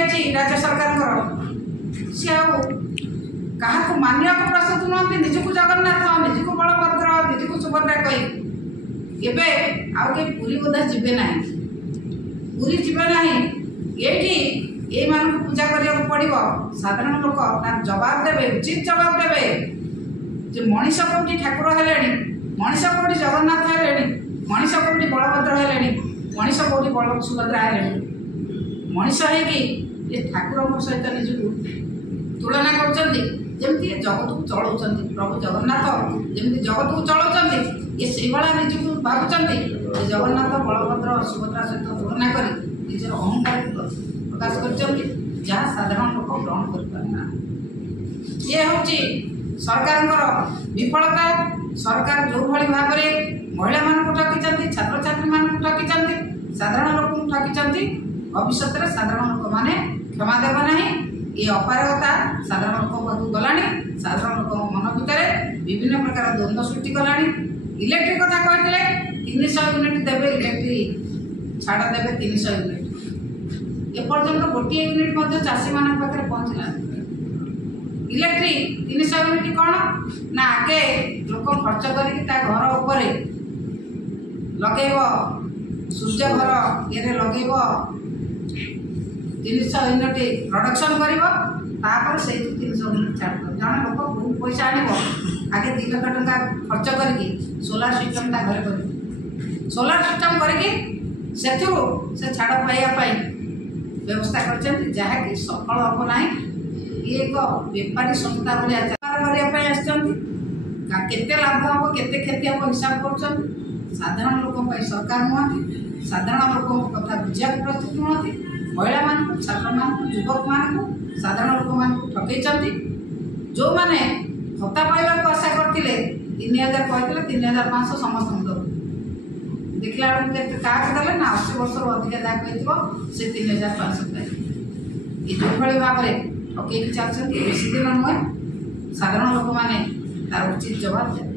राज्य सरकार सी क्या मानिया को प्रस्तुत नुहति निजक जगन्नाथ निजक बलभद्र निजक सुभद्रा कही एबे आउ के पूरी बोधा जीवे ना पूरी जीवे ना ये पूजा करा पड़ो साधारण लोक तार जवाब देवे उचित जवाब देवे जे मनीष कोटी ठाकुर है मनीष कोटी जगन्नाथ है मनीष कोटी बलभद्र है मनीष कोटी बल सुभद्रा है मनीष है ठाकुर सहित निजक तुलना करजगत को चलाउं प्रभु जगन्नाथ जमी जगत को चलाउं ये से निजक भावुं जगन्नाथ बलभद्र सुभद्रा सहित तुलना कर निजर अहंकार प्रकाश कर जहाँ साधारण लोक ग्रहण करना ये हूँ सरकार विफलता सरकार जो भाई भाव में महिला मान ठकी छात्र छात्री मान ठकी साधारण लोक ठकी भविष्य में साधारण लोक मैंने क्षमा देव ना ये अपारगता साधारण लोक पाक गला साधारण लोक मन भितर विभिन्न प्रकार द्वंद्व सृष्टि कला इलेक्ट्रिक कथा कहते 300 यूनिट देवे इलेक्ट्रिक छाड़ देवे 300 यूनिट एपर्यंत गोटे यूनिट चाषी मान पाखे पहुँचला इलेक्ट्रिक 300 यूनिट कौन ना आगे लोक खर्च करके घर उपर लगे सूर्य घर ये लगे 300 यूनिट प्रोडक्शन कर से 300 यूनिट छाड़ जन लोक बहुत पैसा आने आगे 2 लाख टका खर्च करके सोलार सिस्टम घर कर सोलार सिस्टम करके से छाड़ पाइबापी व्यवस्था कर जहाँकि सफल हम ना ये एक बेपारी संस्था भाया केते लाभ हम केते क्षति हम हिसाब कर साधारण लोक सरकार नुहति साधारण लोक कथा बुझा प्रस्तुत नुहति महिला मान छात्र मान युवक मान साधारण लोक मान ठकई जो मैंने भत्ता पाइबा आशा करते 3000 कहते 3500 समस्त देखला क्या देले ना 80 वर्ष अधिक जहाँ कही से 3500 पाए ये जो भाव में ठकई चलते बेसी दिन नुहे साधारण लोक मैंने तार उचित जवाब देते।